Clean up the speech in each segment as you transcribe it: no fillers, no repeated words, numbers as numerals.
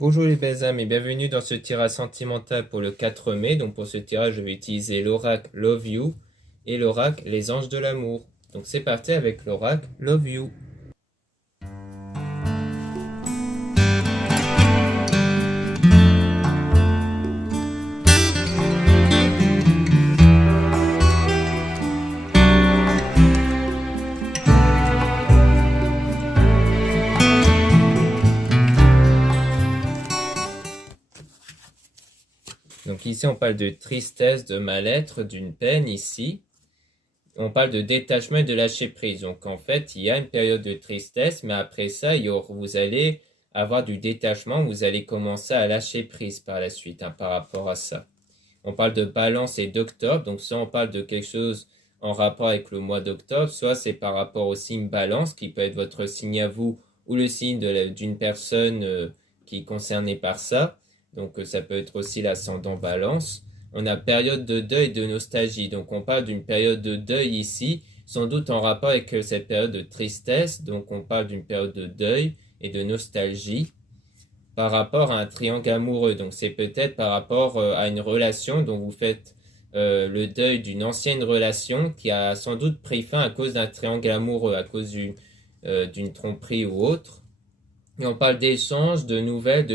Bonjour les belles âmes et bienvenue dans ce tirage sentimental pour le 4 mai. Donc pour ce tirage, je vais utiliser l'oracle Love You et l'oracle Les Anges de l'amour. Donc c'est parti avec l'oracle Love You. Donc ici on parle de tristesse, de mal-être, d'une peine ici. On parle de détachement et de lâcher prise. Donc en fait, il y a une période de tristesse, mais après ça, vous allez avoir du détachement, vous allez commencer à lâcher prise par la suite par rapport à ça. On parle de balance et d'octobre, donc soit on parle de quelque chose en rapport avec le mois d'octobre, soit c'est par rapport au signe balance, qui peut être votre signe à vous ou le signe d'une personne qui est concernée par ça. Donc ça peut être aussi l'ascendant balance. On a période de deuil et de nostalgie, donc on parle d'une période de deuil ici, sans doute en rapport avec cette période de tristesse, donc on parle d'une période de deuil et de nostalgie par rapport à un triangle amoureux. Donc c'est peut-être par rapport à une relation dont vous faites le deuil d'une ancienne relation qui a sans doute pris fin à cause d'un triangle amoureux, à cause d'une tromperie ou autre. Et on parle d'échange, de nouvelles, de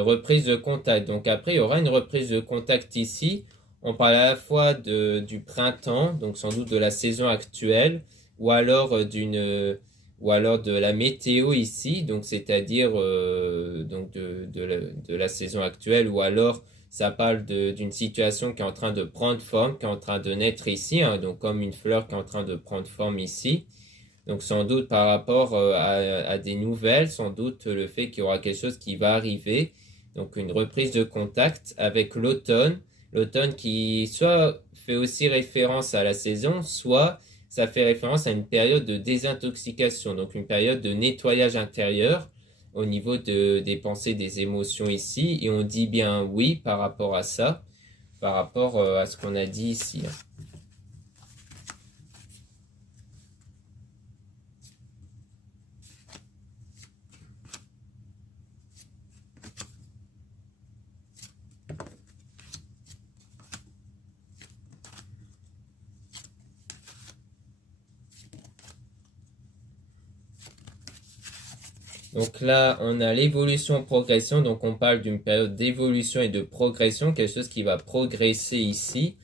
reprise de contact. Donc après, il y aura une reprise de contact ici. On parle à la fois du printemps, donc sans doute de la saison actuelle, ou alors ou alors de la météo ici, donc c'est-à-dire donc de la saison actuelle, ou alors ça parle d'une situation qui est en train de prendre forme, qui est en train de naître ici, hein, donc comme une fleur qui est en train de prendre forme ici. Donc sans doute par rapport à des nouvelles, sans doute le fait qu'il y aura quelque chose qui va arriver, donc une reprise de contact avec l'automne, l'automne qui soit fait aussi référence à la saison, soit ça fait référence à une période de désintoxication, donc une période de nettoyage intérieur au niveau des pensées, des émotions ici, et on dit bien oui par rapport à ça, par rapport à ce qu'on a dit ici. Donc là, on a l'évolution-progression, donc on parle d'une période d'évolution et de progression, quelque chose qui va progresser ici,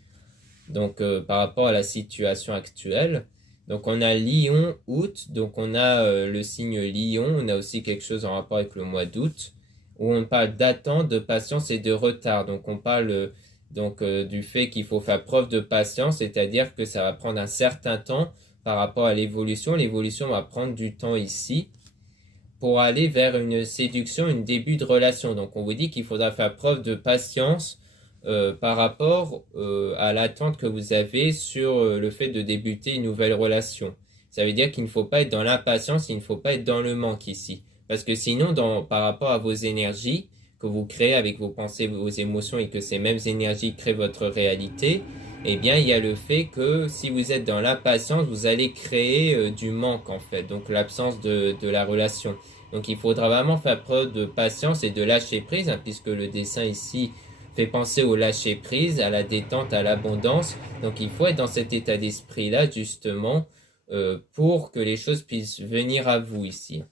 donc par rapport à la situation actuelle. Donc on a Lion, août, donc on a le signe Lion, on a aussi quelque chose en rapport avec le mois d'août, où on parle d'attente, de patience et de retard. Donc on parle du fait qu'il faut faire preuve de patience, c'est-à-dire que ça va prendre un certain temps par rapport à l'évolution. L'évolution va prendre du temps ici pour aller vers une séduction, un début de relation. Donc on vous dit qu'il faudra faire preuve de patience par rapport à l'attente que vous avez sur le fait de débuter une nouvelle relation. Ça veut dire qu'il ne faut pas être dans l'impatience, il ne faut pas être dans le manque ici. Parce que sinon, par rapport à vos énergies que vous créez avec vos pensées, vos émotions et que ces mêmes énergies créent votre réalité, eh bien, il y a le fait que si vous êtes dans l'impatience, vous allez créer du manque en fait, donc l'absence de la relation. Donc il faudra vraiment faire preuve de patience et de lâcher prise, hein, puisque le dessin ici fait penser au lâcher prise, à la détente, à l'abondance. Donc il faut être dans cet état d'esprit-là, justement, pour que les choses puissent venir à vous ici.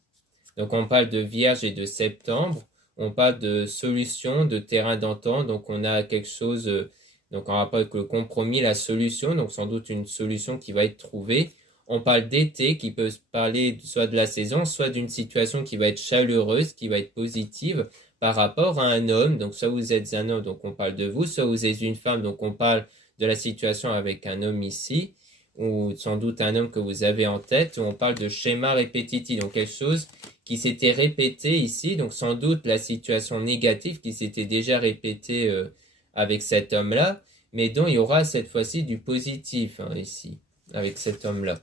Donc on parle de Vierge et de Septembre, on parle de solution, de terrain d'entente, donc on a quelque chose donc en rapport avec le compromis, la solution, donc sans doute une solution qui va être trouvée. On parle d'été qui peut parler soit de la saison, soit d'une situation qui va être chaleureuse, qui va être positive par rapport à un homme. Donc soit vous êtes un homme, donc on parle de vous, soit vous êtes une femme, donc on parle de la situation avec un homme ici, ou sans doute un homme que vous avez en tête, où on parle de schéma répétitif, donc quelque chose qui s'était répété ici, donc sans doute la situation négative qui s'était déjà répétée avec cet homme-là, mais dont il y aura cette fois-ci du positif hein, ici, avec cet homme-là.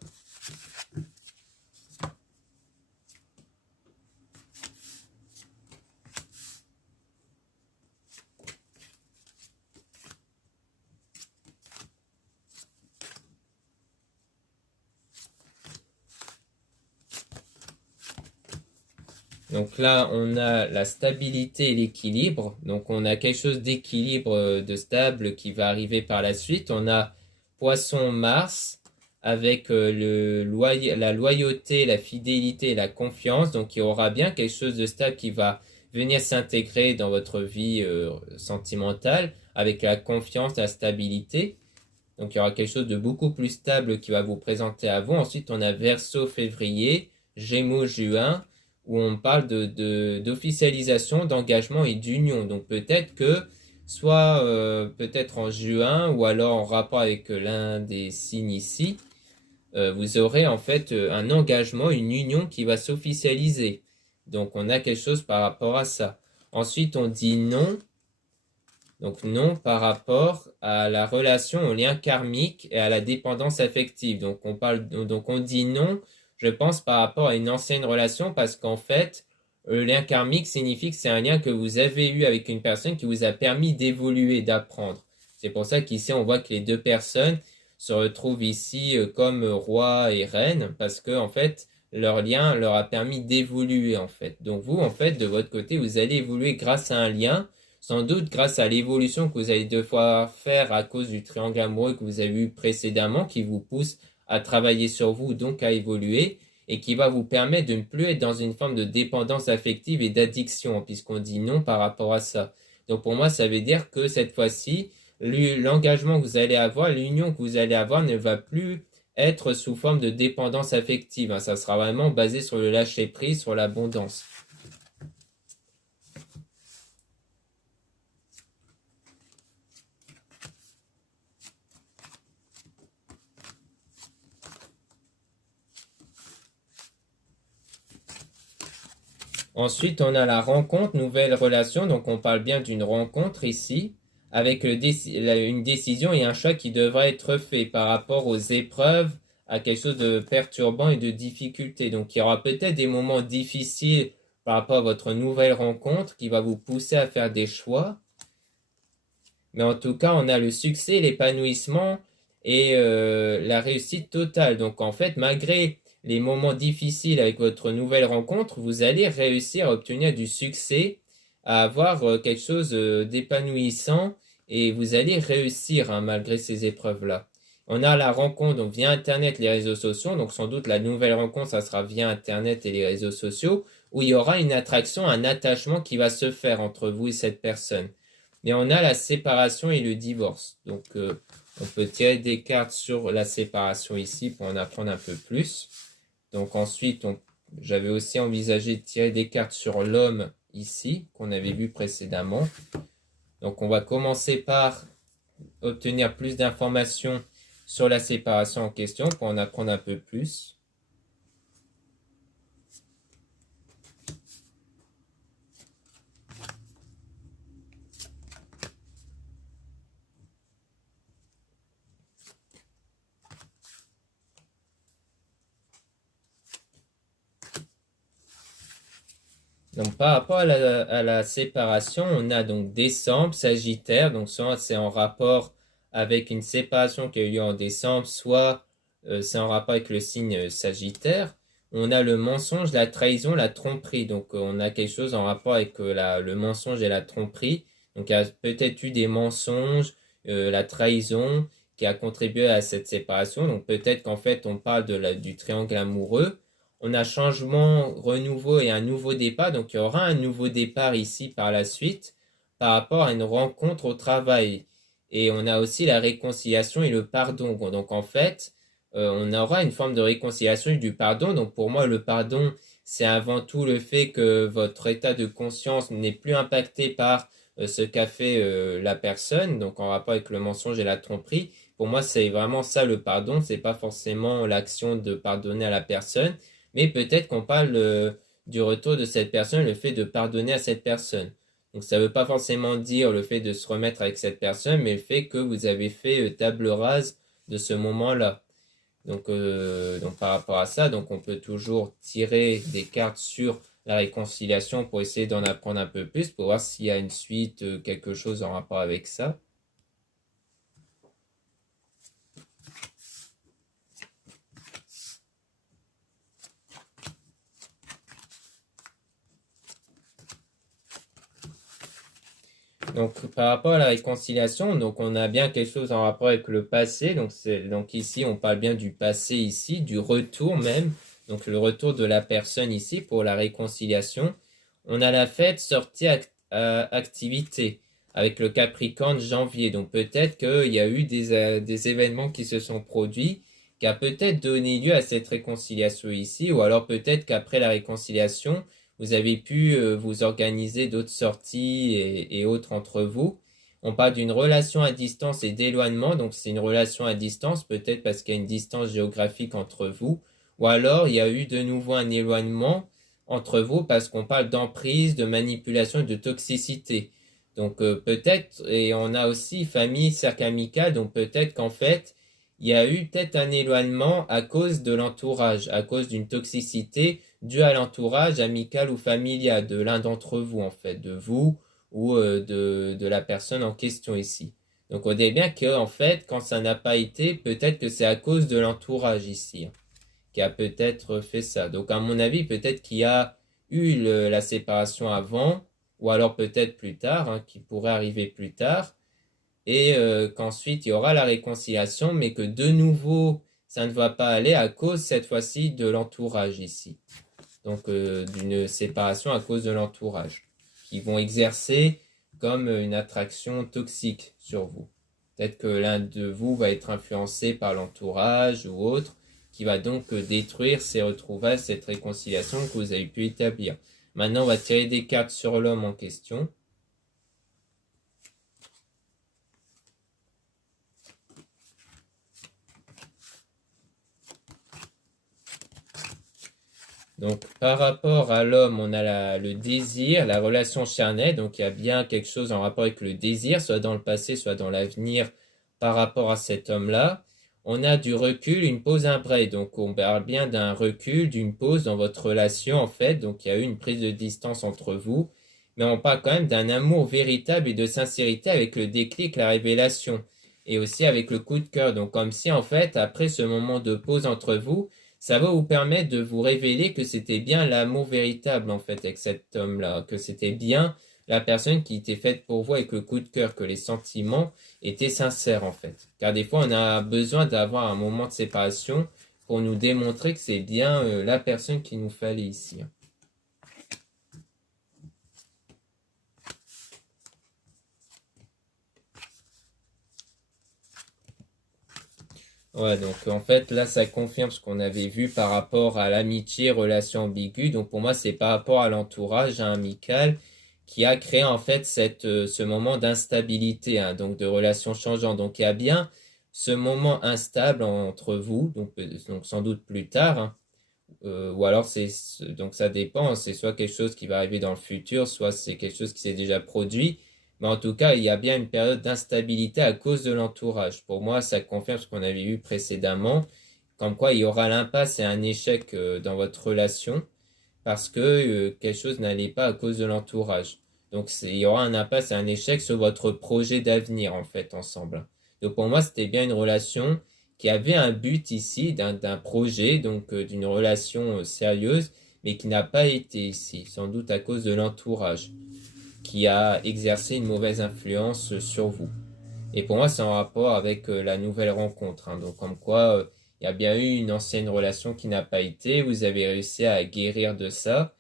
Donc là, on a la stabilité et l'équilibre. Donc on a quelque chose d'équilibre, de stable qui va arriver par la suite. On a Poisson Mars avec la loyauté, la fidélité et la confiance. Donc il y aura bien quelque chose de stable qui va venir s'intégrer dans votre vie sentimentale avec la confiance, la stabilité. Donc il y aura quelque chose de beaucoup plus stable qui va vous présenter à vous. Ensuite, on a Verseau février, Gémeaux juin, où on parle d'officialisation, d'engagement et d'union. Donc peut-être que soit peut-être en juin ou alors en rapport avec l'un des signes ici, vous aurez en fait un engagement, une union qui va s'officialiser. Donc on a quelque chose par rapport à ça. Ensuite, on dit non. Donc non par rapport à la relation, au lien karmique et à la dépendance affective. Donc on dit non, je pense, par rapport à une ancienne relation parce qu'en fait, le lien karmique signifie que c'est un lien que vous avez eu avec une personne qui vous a permis d'évoluer, d'apprendre. C'est pour ça qu'ici on voit que les deux personnes se retrouvent ici comme roi et reine parce que en fait leur lien leur a permis d'évoluer en fait. Donc vous en fait de votre côté vous allez évoluer grâce à un lien, sans doute grâce à l'évolution que vous allez devoir faire à cause du triangle amoureux que vous avez eu précédemment, qui vous pousse à travailler sur vous, donc à évoluer, et qui va vous permettre de ne plus être dans une forme de dépendance affective et d'addiction, puisqu'on dit non par rapport à ça. Donc pour moi, ça veut dire que cette fois-ci, l'engagement que vous allez avoir, l'union que vous allez avoir ne va plus être sous forme de dépendance affective. Hein. Ça sera vraiment basé sur le lâcher-prise, sur l'abondance. Ensuite, on a la rencontre, nouvelle relation. Donc, on parle bien d'une rencontre ici, avec une décision et un choix qui devra être fait par rapport aux épreuves, à quelque chose de perturbant et de difficulté. Donc, il y aura peut-être des moments difficiles par rapport à votre nouvelle rencontre qui va vous pousser à faire des choix. Mais en tout cas, on a le succès, l'épanouissement et la réussite totale. Donc en fait, malgré les moments difficiles avec votre nouvelle rencontre, vous allez réussir à obtenir du succès, à avoir quelque chose d'épanouissant et vous allez réussir hein, malgré ces épreuves-là. On a la rencontre donc via Internet, les réseaux sociaux. Donc sans doute la nouvelle rencontre, ça sera via Internet et les réseaux sociaux, où il y aura une attraction, un attachement qui va se faire entre vous et cette personne. Mais on a la séparation et le divorce. Donc, on peut tirer des cartes sur la séparation ici pour en apprendre un peu plus. Donc, ensuite, j'avais aussi envisagé de tirer des cartes sur l'homme ici, qu'on avait vu précédemment. Donc, on va commencer par obtenir plus d'informations sur la séparation en question pour en apprendre un peu plus. Donc, par rapport à la séparation, on a donc décembre, Sagittaire. Donc, soit c'est en rapport avec une séparation qui a eu lieu en décembre, soit c'est en rapport avec le signe Sagittaire. On a le mensonge, la trahison, la tromperie. Donc, on a quelque chose en rapport avec le mensonge et la tromperie. Donc, il y a peut-être eu des mensonges, la trahison qui a contribué à cette séparation. Donc, peut-être qu'en fait, on parle du triangle amoureux. On a changement, renouveau et un nouveau départ. Donc, il y aura un nouveau départ ici par la suite par rapport à une rencontre au travail. Et on a aussi la réconciliation et le pardon. Donc, en fait, on aura une forme de réconciliation et du pardon. Donc, pour moi, le pardon, c'est avant tout le fait que votre état de conscience n'est plus impacté par ce qu'a fait la personne. Donc, en rapport avec le mensonge et la tromperie. Pour moi, c'est vraiment ça le pardon. C'est pas forcément l'action de pardonner à la personne, mais peut-être qu'on parle du retour de cette personne, le fait de pardonner à cette personne. Donc ça ne veut pas forcément dire le fait de se remettre avec cette personne, mais le fait que vous avez fait table rase de ce moment-là. Donc par rapport à ça, donc on peut toujours tirer des cartes sur la réconciliation pour essayer d'en apprendre un peu plus, pour voir s'il y a une suite, quelque chose en rapport avec ça. Donc, par rapport à la réconciliation, donc on a bien quelque chose en rapport avec le passé. Donc ici, on parle bien du passé ici, du retour même. Donc, le retour de la personne ici pour la réconciliation. On a la fête sortie activité avec le Capricorne janvier. Donc, peut-être qu'il y a eu des événements qui se sont produits qui a peut-être donné lieu à cette réconciliation ici. Ou alors peut-être qu'après la réconciliation, vous avez pu vous organiser d'autres sorties et autres entre vous. On parle d'une relation à distance et d'éloignement, donc c'est une relation à distance, peut-être parce qu'il y a une distance géographique entre vous, ou alors il y a eu de nouveau un éloignement entre vous parce qu'on parle d'emprise, de manipulation et de toxicité. Donc peut-être, et on a aussi famille, cercle amical, donc peut-être qu'en fait, il y a eu peut-être un éloignement à cause de l'entourage, à cause d'une toxicité dû à l'entourage amical ou familial de l'un d'entre vous, en fait, de vous ou de la personne en question ici. Donc, on dit bien que, en fait, quand ça n'a pas été, peut-être que c'est à cause de l'entourage ici, hein, qui a peut-être fait ça. Donc, à mon avis, peut-être qu'il y a eu la séparation avant, ou alors peut-être plus tard, hein, qui pourrait arriver plus tard, et qu'ensuite il y aura la réconciliation, mais que de nouveau, ça ne va pas aller à cause cette fois-ci de l'entourage ici. Donc d'une séparation à cause de l'entourage, qui vont exercer comme une attraction toxique sur vous. Peut-être que l'un de vous va être influencé par l'entourage ou autre, qui va donc détruire ces retrouvailles, cette réconciliation que vous avez pu établir. Maintenant, on va tirer des cartes sur l'homme en question. Donc, par rapport à l'homme, on a le désir, la relation charnelle. Donc, il y a bien quelque chose en rapport avec le désir, soit dans le passé, soit dans l'avenir, par rapport à cet homme-là. On a du recul, une pause, un break. Donc, on parle bien d'un recul, d'une pause dans votre relation, en fait. Donc, il y a eu une prise de distance entre vous. Mais on parle quand même d'un amour véritable et de sincérité avec le déclic, la révélation. Et aussi avec le coup de cœur. Donc, comme si, en fait, après ce moment de pause entre vous, ça va vous permettre de vous révéler que c'était bien l'amour véritable en fait avec cet homme-là, que c'était bien la personne qui était faite pour vous avec le coup de cœur, que les sentiments étaient sincères en fait. Car des fois on a besoin d'avoir un moment de séparation pour nous démontrer que c'est bien la personne qu'il nous fallait ici. Ouais, donc en fait là ça confirme ce qu'on avait vu par rapport à l'amitié, relation ambiguë. Donc pour moi c'est par rapport à l'entourage amical qui a créé en fait ce moment d'instabilité, hein, donc de relations changeantes. Donc il y a bien ce moment instable entre vous, donc sans doute plus tard, hein, ou alors donc ça dépend, c'est soit quelque chose qui va arriver dans le futur, soit c'est quelque chose qui s'est déjà produit. Mais en tout cas, il y a bien une période d'instabilité à cause de l'entourage. Pour moi, ça confirme ce qu'on avait vu précédemment, comme quoi il y aura l'impasse et un échec dans votre relation parce que quelque chose n'allait pas à cause de l'entourage. Donc il y aura un impasse et un échec sur votre projet d'avenir en fait ensemble. Donc pour moi, c'était bien une relation qui avait un but ici d'un projet, donc d'une relation sérieuse, mais qui n'a pas été ici, sans doute à cause de l'entourage, qui a exercé une mauvaise influence sur vous. Et pour moi, c'est en rapport avec la nouvelle rencontre, hein. Donc comme quoi, il y a bien eu une ancienne relation qui n'a pas été, vous avez réussi à guérir de ça,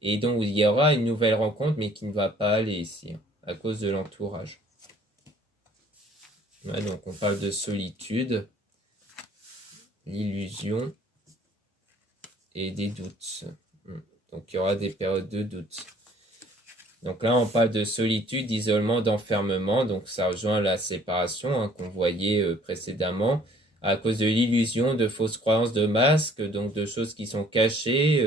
et donc il y aura une nouvelle rencontre, mais qui ne va pas aller ici, hein, à cause de l'entourage. Ouais, donc on parle de solitude, l'illusion et des doutes. Donc il y aura des périodes de doute. Donc là, on parle de solitude, d'isolement, d'enfermement. Donc ça rejoint la séparation, hein, qu'on voyait précédemment, à cause de l'illusion, de fausses croyances, de masques, donc de choses qui sont cachées,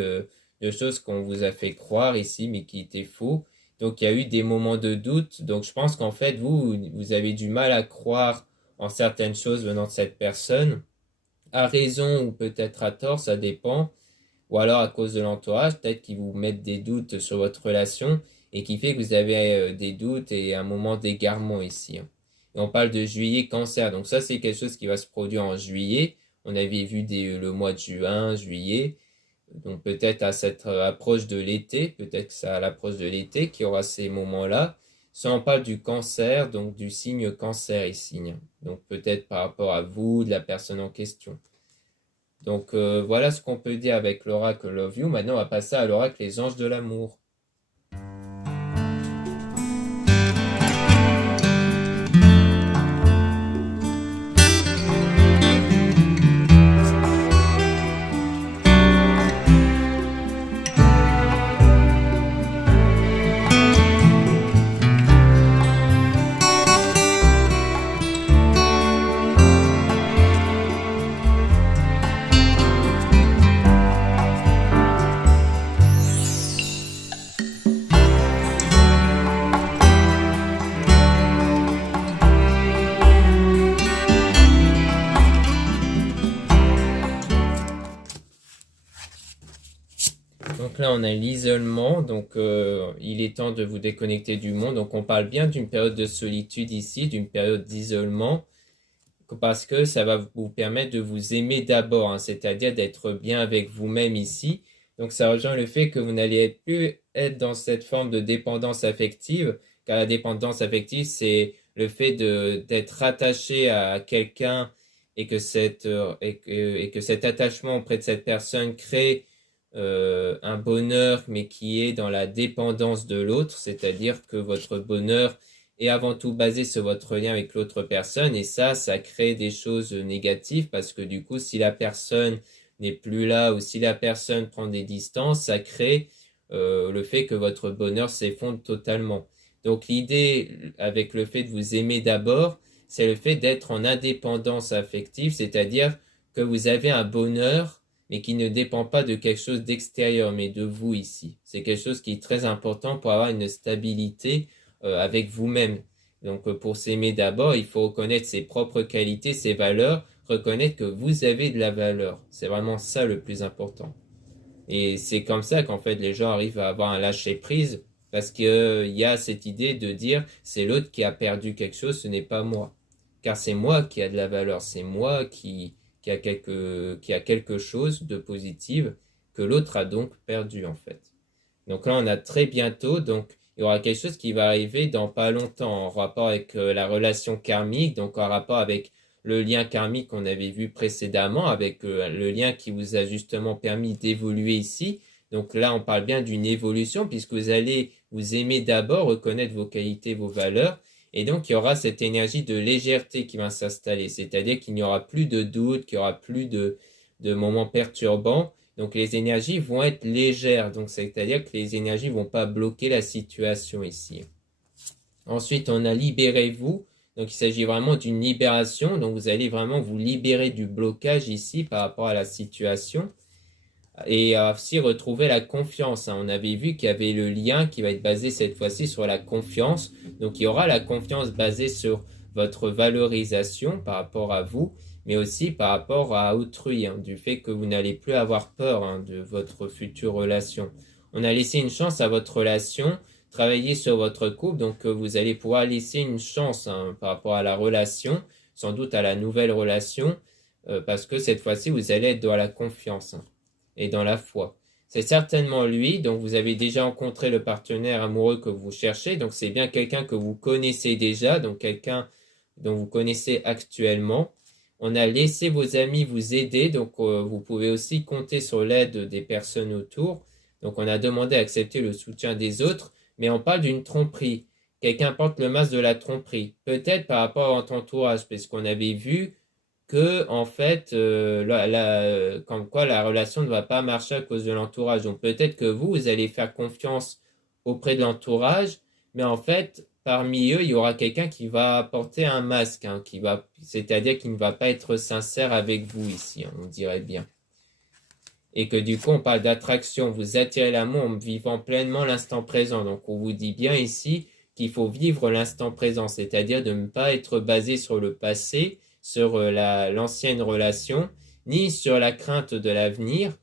de choses qu'on vous a fait croire ici, mais qui étaient faux. Donc il y a eu des moments de doute. Donc je pense qu'en fait, vous avez du mal à croire en certaines choses venant de cette personne, à raison ou peut-être à tort, ça dépend, ou alors à cause de l'entourage, peut-être qu'ils vous mettent des doutes sur votre relation et qui fait que vous avez des doutes et un moment d'égarement ici, hein. Et on parle de juillet cancer, donc ça c'est quelque chose qui va se produire en juillet. On avait vu le mois de juin, juillet, donc peut-être à cette approche de l'été, peut-être que c'est à l'approche de l'été qu'il y aura ces moments-là. Ça, on parle du cancer, donc du signe cancer ici. Donc peut-être par rapport à vous, de la personne en question. Donc voilà ce qu'on peut dire avec l'oracle Love You. Maintenant, on va passer à l'oracle Les Anges de l'amour. Donc là, on a l'isolement, donc il est temps de vous déconnecter du monde. Donc on parle bien d'une période de solitude ici, d'une période d'isolement, parce que ça va vous permettre de vous aimer d'abord, hein, c'est-à-dire d'être bien avec vous-même ici. Donc ça rejoint le fait que vous n'allez plus être dans cette forme de dépendance affective, car la dépendance affective, c'est le fait d'être attaché à quelqu'un et que cet attachement auprès de cette personne crée un bonheur, mais qui est dans la dépendance de l'autre, c'est-à-dire que votre bonheur est avant tout basé sur votre lien avec l'autre personne, et ça crée des choses négatives, parce que du coup, si la personne n'est plus là, ou si la personne prend des distances, ça crée le fait que votre bonheur s'effondre totalement. Donc l'idée avec le fait de vous aimer d'abord, c'est le fait d'être en indépendance affective, c'est-à-dire que vous avez un bonheur mais qui ne dépend pas de quelque chose d'extérieur, mais de vous ici. C'est quelque chose qui est très important pour avoir une stabilité avec vous-même. Donc pour s'aimer d'abord, il faut reconnaître ses propres qualités, ses valeurs, reconnaître que vous avez de la valeur. C'est vraiment ça le plus important. Et c'est comme ça qu'en fait les gens arrivent à avoir un lâcher-prise, parce qu'il y a cette idée de dire c'est l'autre qui a perdu quelque chose, ce n'est pas moi. Car c'est moi qui a de la valeur, c'est moi qui a quelque chose de positif que l'autre a donc perdu en fait. Donc là on a très bientôt, donc il y aura quelque chose qui va arriver dans pas longtemps en rapport avec la relation karmique, donc en rapport avec le lien karmique qu'on avait vu précédemment, avec le lien qui vous a justement permis d'évoluer ici. Donc là on parle bien d'une évolution, puisque vous allez vous aimer d'abord, reconnaître vos qualités, vos valeurs, et donc, il y aura cette énergie de légèreté qui va s'installer, c'est-à-dire qu'il n'y aura plus de doute, qu'il n'y aura plus de moments perturbants. Donc, les énergies vont être légères, donc c'est-à-dire que les énergies ne vont pas bloquer la situation ici. Ensuite, on a libérez-vous. Donc, il s'agit vraiment d'une libération. Donc, vous allez vraiment vous libérer du blocage ici par rapport à la situation. Et aussi retrouver la confiance. On avait vu qu'il y avait le lien qui va être basé cette fois-ci sur la confiance. Donc il y aura la confiance basée sur votre valorisation par rapport à vous, mais aussi par rapport à autrui, du fait que vous n'allez plus avoir peur de votre future relation. On a laissé une chance à votre relation, travailler sur votre couple, donc vous allez pouvoir laisser une chance par rapport à la relation, sans doute à la nouvelle relation, parce que cette fois-ci vous allez être dans la confiance et dans la foi. C'est certainement lui, donc vous avez déjà rencontré le partenaire amoureux que vous cherchez, donc c'est bien quelqu'un que vous connaissez déjà, donc quelqu'un dont vous connaissez actuellement. On a laissé vos amis vous aider, donc vous pouvez aussi compter sur l'aide des personnes autour. Donc on a demandé à accepter le soutien des autres, mais on parle d'une tromperie. Quelqu'un porte le masque de la tromperie, peut-être par rapport à votre entourage, parce qu'on avait vu que en fait, comme quoi la relation ne va pas marcher à cause de l'entourage. Donc peut-être que vous allez faire confiance auprès de l'entourage, mais en fait, parmi eux, il y aura quelqu'un qui va porter un masque, c'est-à-dire qui ne va pas être sincère avec vous ici, on dirait bien. Et que du coup, on parle d'attraction, vous attirez l'amour en vivant pleinement l'instant présent. Donc on vous dit bien ici qu'il faut vivre l'instant présent, c'est-à-dire de ne pas être basé sur le passé, sur l'ancienne relation, ni sur la crainte de l'avenir,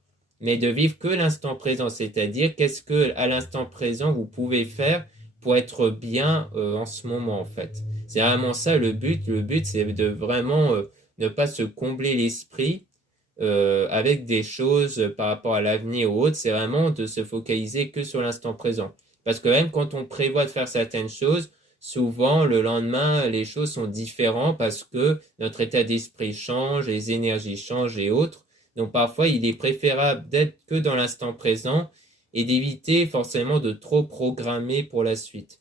mais de vivre que l'instant présent, c'est-à-dire qu'est-ce que à l'instant présent vous pouvez faire pour être bien en ce moment en fait. C'est vraiment ça le but. Le but c'est de vraiment ne pas se combler l'esprit avec des choses par rapport à l'avenir ou autre, c'est vraiment de se focaliser que sur l'instant présent. Parce que même quand on prévoit de faire certaines choses, souvent le lendemain, les choses sont différentes parce que notre état d'esprit change, les énergies changent et autres. Donc parfois, il est préférable d'être que dans l'instant présent et d'éviter forcément de trop programmer pour la suite.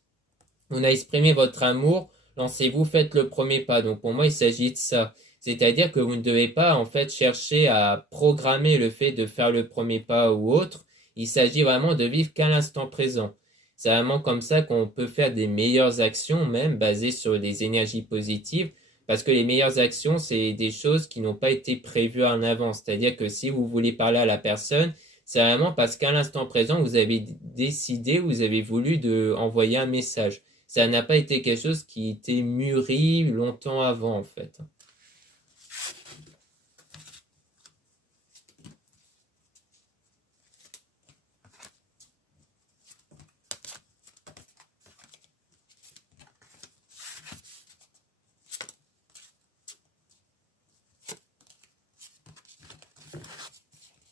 On a exprimé votre amour, lancez-vous, faites le premier pas. Donc pour moi, il s'agit de ça. C'est-à-dire que vous ne devez pas en fait chercher à programmer le fait de faire le premier pas ou autre. Il s'agit vraiment de vivre qu'à l'instant présent. C'est vraiment comme ça qu'on peut faire des meilleures actions, même basées sur des énergies positives, parce que les meilleures actions, c'est des choses qui n'ont pas été prévues en avance. C'est-à-dire que si vous voulez parler à la personne, c'est vraiment parce qu'à l'instant présent, vous avez décidé, vous avez voulu envoyer un message. Ça n'a pas été quelque chose qui était mûri longtemps avant, en fait.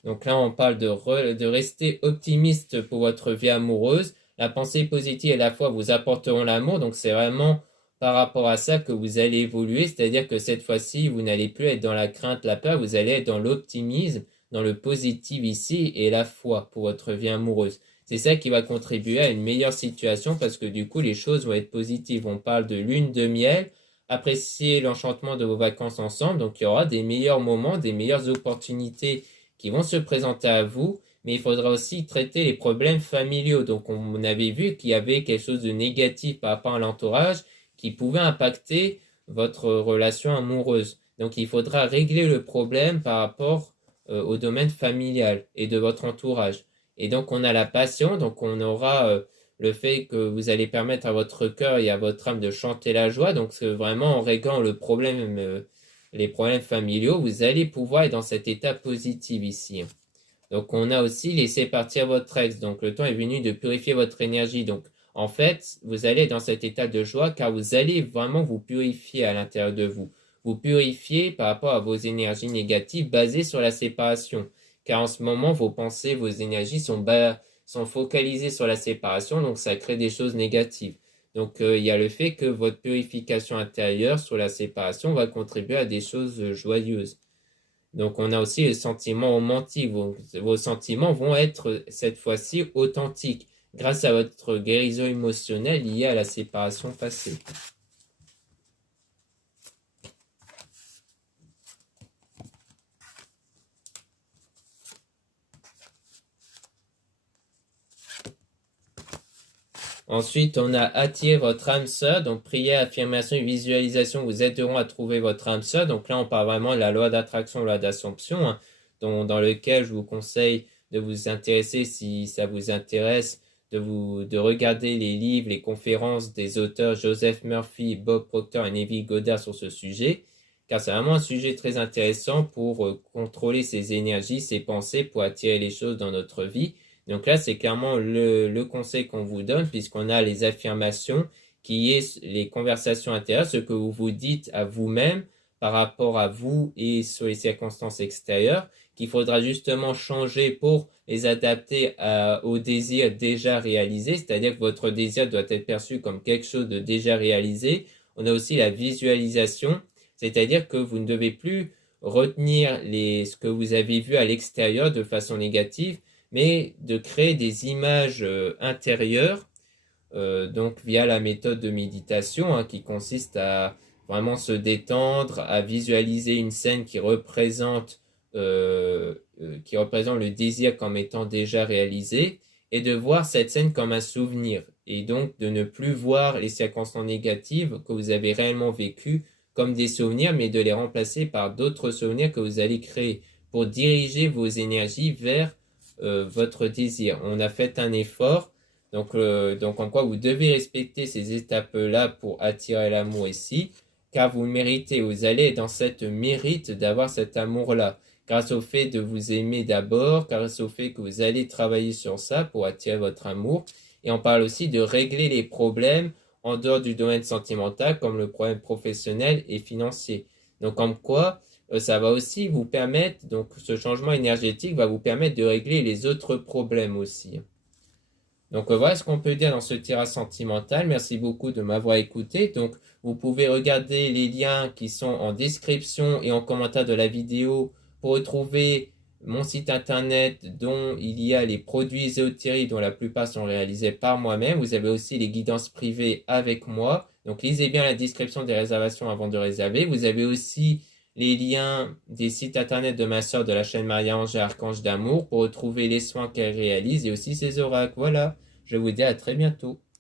Donc là, on parle de rester optimiste pour votre vie amoureuse. La pensée positive et la foi vous apporteront l'amour. Donc c'est vraiment par rapport à ça que vous allez évoluer. C'est-à-dire que cette fois-ci, vous n'allez plus être dans la crainte, la peur, vous allez être dans l'optimisme, dans le positif ici et la foi pour votre vie amoureuse. C'est ça qui va contribuer à une meilleure situation parce que du coup, les choses vont être positives. On parle de lune de miel. Appréciez l'enchantement de vos vacances ensemble. Donc il y aura des meilleurs moments, des meilleures opportunités qui vont se présenter à vous, mais il faudra aussi traiter les problèmes familiaux. Donc, on avait vu qu'il y avait quelque chose de négatif par rapport à l'entourage qui pouvait impacter votre relation amoureuse. Donc, il faudra régler le problème par rapport au domaine familial et de votre entourage. Et donc, on a la passion, donc on aura le fait que vous allez permettre à votre cœur et à votre âme de chanter la joie. Donc, c'est vraiment en réglant le problème les problèmes familiaux, vous allez pouvoir être dans cet état positif ici. Donc on a aussi laissé partir votre ex. Donc le temps est venu de purifier votre énergie. Donc en fait, vous allez être dans cet état de joie car vous allez vraiment vous purifier à l'intérieur de vous. Vous purifier par rapport à vos énergies négatives basées sur la séparation. Car en ce moment, vos pensées, vos énergies sont focalisées sur la séparation, donc ça crée des choses négatives. Donc il y a le fait que votre purification intérieure sur la séparation va contribuer à des choses joyeuses. Donc on a aussi les sentiments romantiques. Vos sentiments vont être cette fois-ci authentiques grâce à votre guérison émotionnelle liée à la séparation passée. Ensuite, on a attiré votre âme sœur. Donc, prière, affirmation et visualisation vous aideront à trouver votre âme sœur. Donc là, on parle vraiment de la loi d'attraction, loi d'assomption, hein, dans lequel je vous conseille de vous intéresser si ça vous intéresse, de regarder les livres, les conférences des auteurs Joseph Murphy, Bob Proctor et Neville Goddard sur ce sujet. Car c'est vraiment un sujet très intéressant pour contrôler ses énergies, ses pensées, pour attirer les choses dans notre vie. Donc là, c'est clairement le conseil qu'on vous donne, puisqu'on a les affirmations, qui est les conversations intérieures, ce que vous vous dites à vous-même par rapport à vous et sur les circonstances extérieures, qu'il faudra justement changer pour les adapter au désir déjà réalisé, c'est-à-dire que votre désir doit être perçu comme quelque chose de déjà réalisé. On a aussi la visualisation, c'est-à-dire que vous ne devez plus retenir ce que vous avez vu à l'extérieur de façon négative, mais de créer des images intérieures, donc via la méthode de méditation, hein, qui consiste à vraiment se détendre, à visualiser une scène qui représente le désir comme étant déjà réalisé, et de voir cette scène comme un souvenir, et donc de ne plus voir les circonstances négatives que vous avez réellement vécues comme des souvenirs, mais de les remplacer par d'autres souvenirs que vous allez créer pour diriger vos énergies vers votre désir. On a fait un effort, donc en quoi vous devez respecter ces étapes-là pour attirer l'amour ici, car vous le méritez, vous allez dans cette mérite d'avoir cet amour-là, grâce au fait de vous aimer d'abord, grâce au fait que vous allez travailler sur ça pour attirer votre amour, et on parle aussi de régler les problèmes en dehors du domaine sentimental, comme le problème professionnel et financier. Donc comme quoi, ça va aussi vous permettre, donc ce changement énergétique va vous permettre de régler les autres problèmes aussi. Donc voilà ce qu'on peut dire dans ce tirage sentimental. Merci beaucoup de m'avoir écouté. Donc vous pouvez regarder les liens qui sont en description et en commentaire de la vidéo pour retrouver mon site internet dont il y a les produits ésotériques dont la plupart sont réalisés par moi-même. Vous avez aussi les guidances privées avec moi. Donc lisez bien la description des réservations avant de réserver. Vous avez aussi les liens des sites internet de ma sœur de la chaîne Maria-Ange et Archange d'amour pour retrouver les soins qu'elle réalise et aussi ses oracles. Voilà, je vous dis à très bientôt.